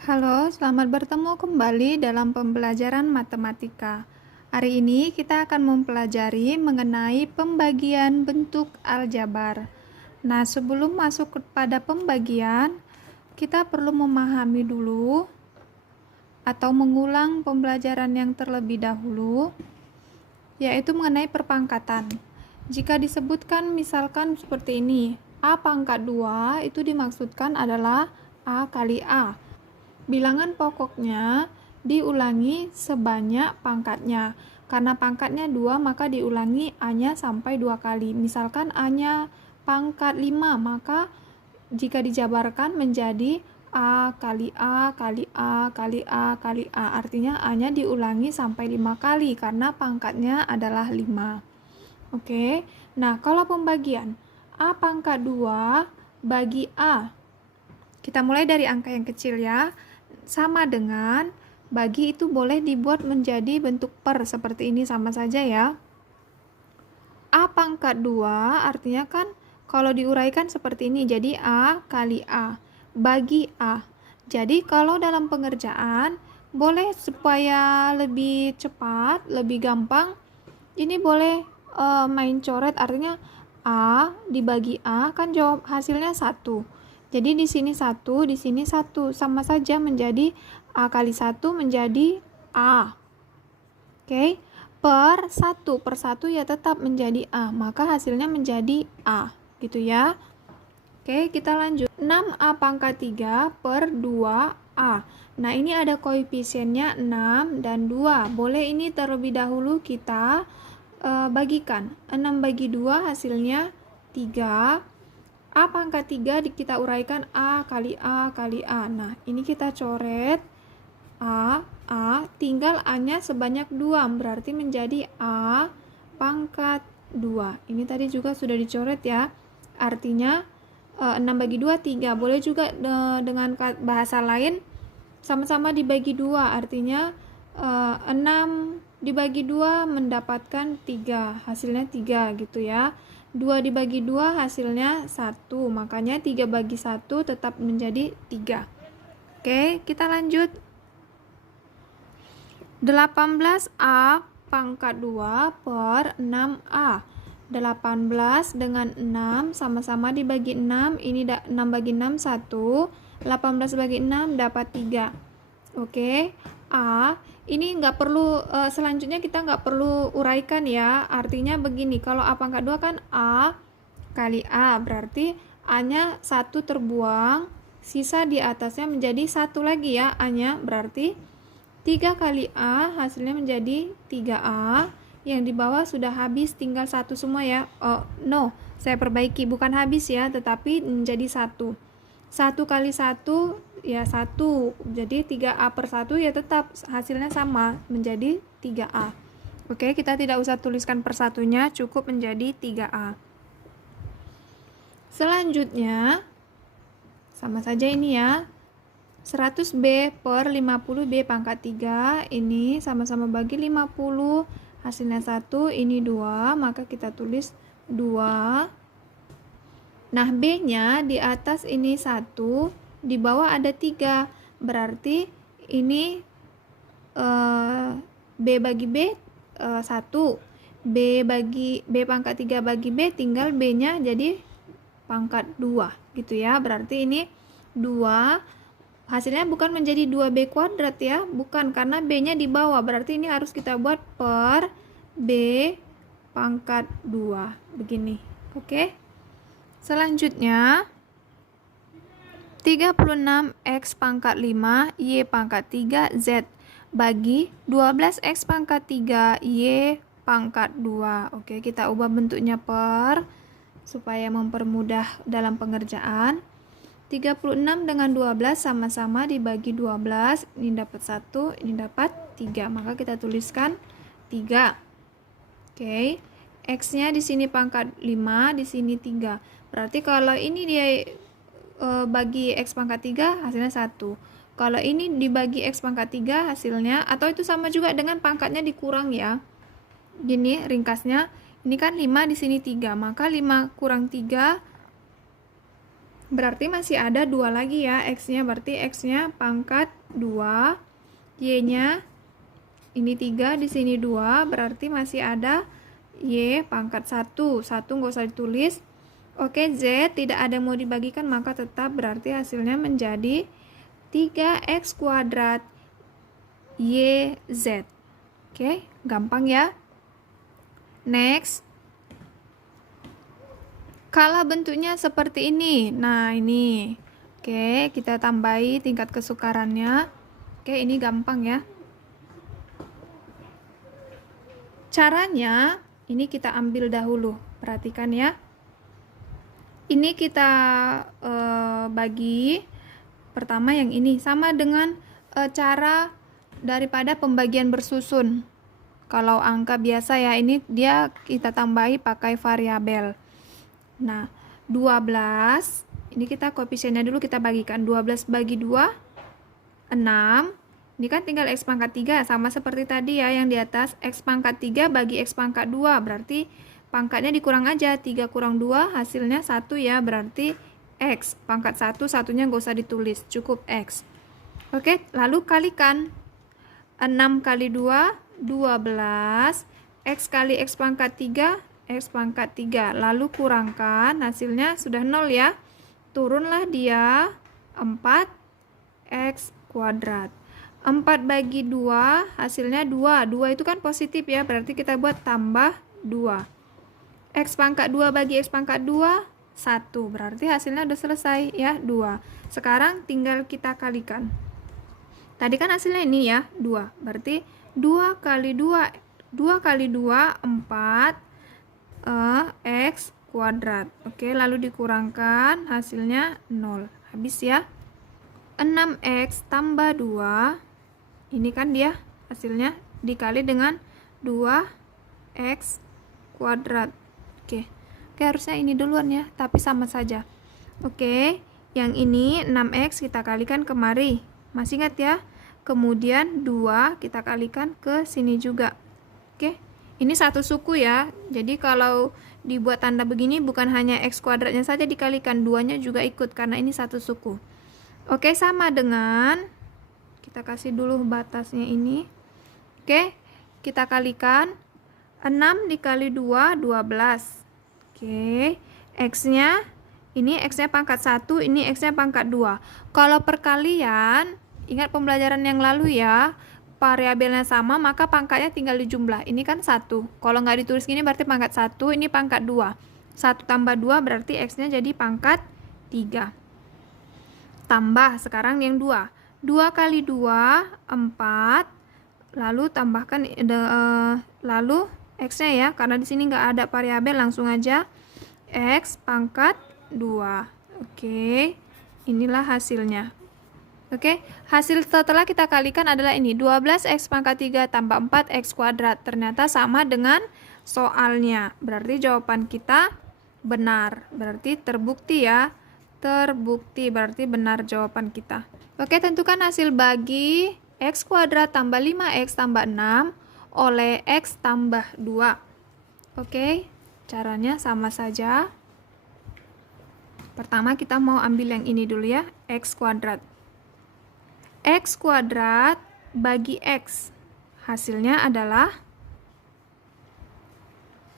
Halo, selamat bertemu kembali dalam pembelajaran matematika. Hari ini kita akan mempelajari mengenai pembagian bentuk aljabar. Nah, sebelum masuk kepada pembagian, kita perlu memahami dulu atau mengulang pembelajaran yang terlebih dahulu, yaitu mengenai perpangkatan. Jika disebutkan misalkan seperti ini, A pangkat 2 itu dimaksudkan adalah A kali A. Bilangan pokoknya diulangi sebanyak pangkatnya. Karena pangkatnya 2, maka diulangi A-nya sampai 2 kali. Misalkan A-nya pangkat 5, maka jika dijabarkan menjadi A kali A kali A kali A kali A. Artinya A-nya diulangi sampai 5 kali karena pangkatnya adalah 5. Oke. Nah, kalau pembagian A pangkat 2 bagi A. Kita mulai dari angka yang kecil ya. Sama dengan bagi itu boleh dibuat menjadi bentuk per seperti ini, sama saja ya. A pangkat 2 artinya kan kalau diuraikan seperti ini, jadi A kali A bagi A. Jadi kalau dalam pengerjaan boleh supaya lebih cepat, lebih gampang, ini boleh main coret, artinya A dibagi A kan jawab hasilnya 1. Jadi di sini 1, di sini 1, sama saja menjadi A kali 1 menjadi A. Oke, per 1 ya tetap menjadi A, maka hasilnya menjadi A, gitu ya. Oke, kita lanjut. 6A pangkat 3 per 2A. Nah, ini ada koefisiennya 6 dan 2. Boleh ini terlebih dahulu kita bagikan. 6 bagi 2 hasilnya 3. A pangkat 3 kita uraikan A kali A kali A. Nah, ini kita coret A, tinggal A-nya sebanyak 2, berarti menjadi A pangkat 2. Ini tadi juga sudah dicoret ya. Artinya 6 bagi 2, 3. Boleh juga dengan bahasa lain sama-sama dibagi 2, artinya 6 dibagi 2 mendapatkan 3, hasilnya 3 gitu ya. 2 dibagi 2 hasilnya 1, makanya 3 bagi 1 tetap menjadi 3. Oke, kita lanjut. 18A pangkat 2 per 6A. 18 dengan 6 sama-sama dibagi 6, ini 6 bagi 6 1, 18 bagi 6 dapat 3. Oke, A ini nggak perlu, selanjutnya kita nggak perlu uraikan ya. Artinya begini, kalau A pangkat 2 kan A kali A, berarti A-nya 1 terbuang, sisa di atasnya menjadi 1 lagi ya A-nya, berarti 3 kali A hasilnya menjadi 3A. Yang di bawah sudah habis, tinggal 1 semua ya. Oh no, saya perbaiki, bukan habis ya, tetapi menjadi 1. 1 kali 1 ya 1, jadi 3A per 1 ya tetap hasilnya sama, menjadi 3A. Oke, kita tidak usah tuliskan per satunya, cukup menjadi 3A. Selanjutnya sama saja ini ya, 100B per 50B pangkat 3, ini sama-sama bagi 50, hasilnya 1, ini 2, maka kita tulis 2. Nah, B-nya di atas ini 1, di bawah ada 3, berarti ini B bagi B 1, B pangkat 3 bagi B, tinggal B-nya jadi pangkat 2 gitu ya. Berarti ini 2, hasilnya bukan menjadi 2B kuadrat ya, bukan, karena B-nya di bawah, berarti ini harus kita buat per B pangkat 2 begini. Oke, selanjutnya 36X pangkat 5 Y pangkat 3 Z bagi 12X pangkat 3 Y pangkat 2. Oke, kita ubah bentuknya per supaya mempermudah dalam pengerjaan. 36 dengan 12 sama-sama dibagi 12, ini dapat 1, ini dapat 3, maka kita tuliskan 3. Oke, X-nya di sini pangkat 5, di sini 3. Berarti kalau ini dia bagi X pangkat 3 hasilnya 1. Kalau ini dibagi X pangkat 3 hasilnya, atau itu sama juga dengan pangkatnya dikurang ya. Gini ringkasnya, ini kan 5 di sini 3, maka 5 kurang 3 Berarti masih ada 2 lagi ya X-nya, berarti X-nya pangkat 2, Y-nya ini 3, di sini 2, berarti masih ada Y pangkat 1. 1 nggak usah ditulis. Oke, Z tidak ada yang mau dibagikan, maka tetap berarti hasilnya menjadi 3X kuadrat YZ. Oke, gampang ya. Next. Kalau bentuknya seperti ini, nah ini, oke, kita tambahi tingkat kesukarannya. Oke, ini gampang ya. Caranya, ini kita ambil dahulu, perhatikan ya. Ini kita bagi, pertama yang ini, sama dengan cara daripada pembagian bersusun. Kalau angka biasa ya, ini dia kita tambahi pakai variabel. Nah, 12, ini kita koefisiennya dulu kita bagikan. 12 bagi 2, 6. Ini kan tinggal X pangkat 3, sama seperti tadi ya yang di atas. X pangkat 3 bagi X pangkat 2, berarti pangkatnya dikurang aja. 3 kurang 2, hasilnya 1 ya, berarti X. Pangkat 1, satunya nggak usah ditulis, cukup X. Oke, lalu kalikan. 6 kali 2, 12. X kali X pangkat 3, X pangkat 3, lalu kurangkan, hasilnya sudah 0 ya, turunlah dia 4X kuadrat. 4 bagi 2, hasilnya 2, 2 itu kan positif ya, berarti kita buat tambah 2. X pangkat 2 bagi X pangkat 2, 1, berarti hasilnya udah selesai ya, 2. Sekarang tinggal kita kalikan. Tadi kan hasilnya ini ya, 2, berarti 2 kali 2, 2 kali 2, 4 X kuadrat. Oke, lalu dikurangkan, hasilnya 0. Habis ya. 6X tambah 2, ini kan dia hasilnya, dikali dengan 2X kuadrat. Oke, harusnya ini duluan ya, tapi sama saja. Oke, yang ini 6X kita kalikan kemari. Masih ingat ya? Kemudian 2 kita kalikan ke sini juga. Oke. Ini satu suku ya, jadi kalau dibuat tanda begini bukan hanya X kuadratnya saja dikalikan, 2-nya juga ikut karena ini satu suku. Oke, sama dengan, kita kasih dulu batasnya ini. Oke, kita kalikan, 6 dikali 2, 12. Oke, X-nya, ini X-nya pangkat 1, ini X-nya pangkat 2. Kalau perkalian, ingat pembelajaran yang lalu ya, variabelnya sama, maka pangkatnya tinggal dijumlah. Ini kan 1. Kalau nggak ditulis gini berarti pangkat 1, ini pangkat 2. 1 tambah 2 berarti X-nya jadi pangkat 3. Tambah sekarang yang 2. 2 kali 2, 4. Lalu tambahkan, lalu X-nya ya, karena di sini nggak ada variabel, langsung aja X pangkat 2. Oke, inilah hasilnya. Oke, hasil setelah kita kalikan adalah ini, 12X pangkat 3 tambah 4X kuadrat. Ternyata sama dengan soalnya. Berarti jawaban kita benar. Berarti terbukti ya. Terbukti, berarti benar jawaban kita. Oke, tentukan hasil bagi X kuadrat tambah 5X tambah 6 oleh X tambah 2. Oke, caranya sama saja. Pertama kita mau ambil yang ini dulu ya, X kuadrat. X kuadrat bagi X, hasilnya adalah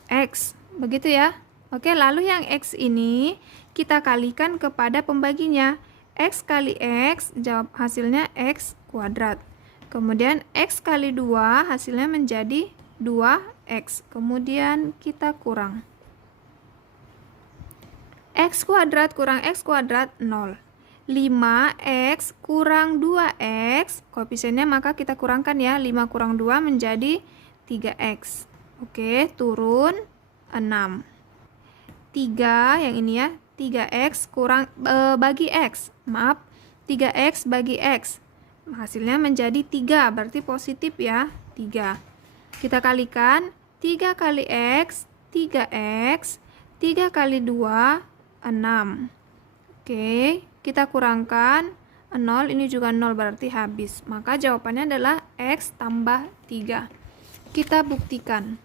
X, begitu ya. Oke, lalu yang X ini kita kalikan kepada pembaginya. X kali X, jawab hasilnya X kuadrat. Kemudian X kali 2, hasilnya menjadi 2X. Kemudian kita kurang. X kuadrat kurang X kuadrat, 0. 5X kurang 2X, koefisiennya maka kita kurangkan ya, 5 kurang 2 menjadi 3X. Oke, turun 6. 3 yang ini ya, 3X kurang bagi X, maaf, 3X bagi X, hasilnya menjadi 3, berarti positif ya, 3. Kita kalikan, 3 kali X, 3X, 3 kali 2, 6. Oke, kita kurangkan 0, ini juga 0, berarti habis. Maka jawabannya adalah X tambah 3. Kita buktikan.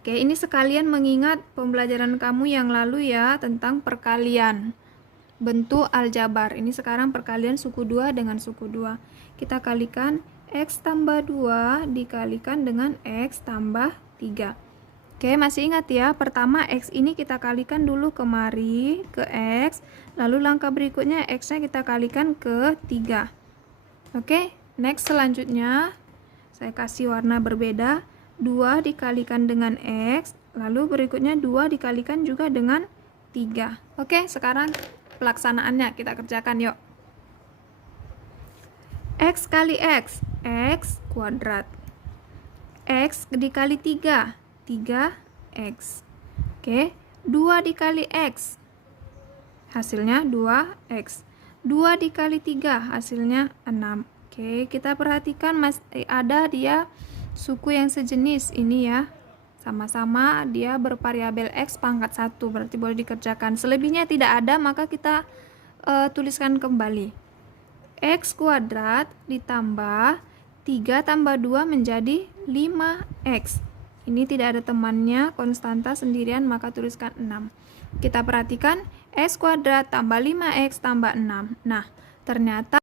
Oke, ini sekalian mengingat pembelajaran kamu yang lalu ya tentang perkalian bentuk aljabar. Ini sekarang perkalian suku 2 dengan suku 2. Kita kalikan X tambah 2 dikalikan dengan X tambah 3. Oke, masih ingat ya, pertama X ini kita kalikan dulu kemari ke X, lalu langkah berikutnya X-nya kita kalikan ke 3. Oke, next selanjutnya saya kasih warna berbeda. 2 dikalikan dengan X, lalu berikutnya 2 dikalikan juga dengan 3. Oke, sekarang pelaksanaannya kita kerjakan yuk. X kali X, X kuadrat. X dikali 3, 3X. Oke, 2 dikali X, hasilnya 2X. 2 dikali 3, hasilnya 6. Oke, kita perhatikan ada dia suku yang sejenis ini ya. Sama-sama dia bervariabel X pangkat 1, berarti boleh dikerjakan. Selebihnya tidak ada, maka kita tuliskan kembali. X kuadrat ditambah 3 tambah 2 menjadi 5X. Ini tidak ada temannya, konstanta sendirian, maka tuliskan 6. Kita perhatikan X kuadrat tambah 5X tambah 6. Nah, ternyata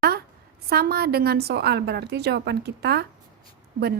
sama dengan soal, berarti jawaban kita benar.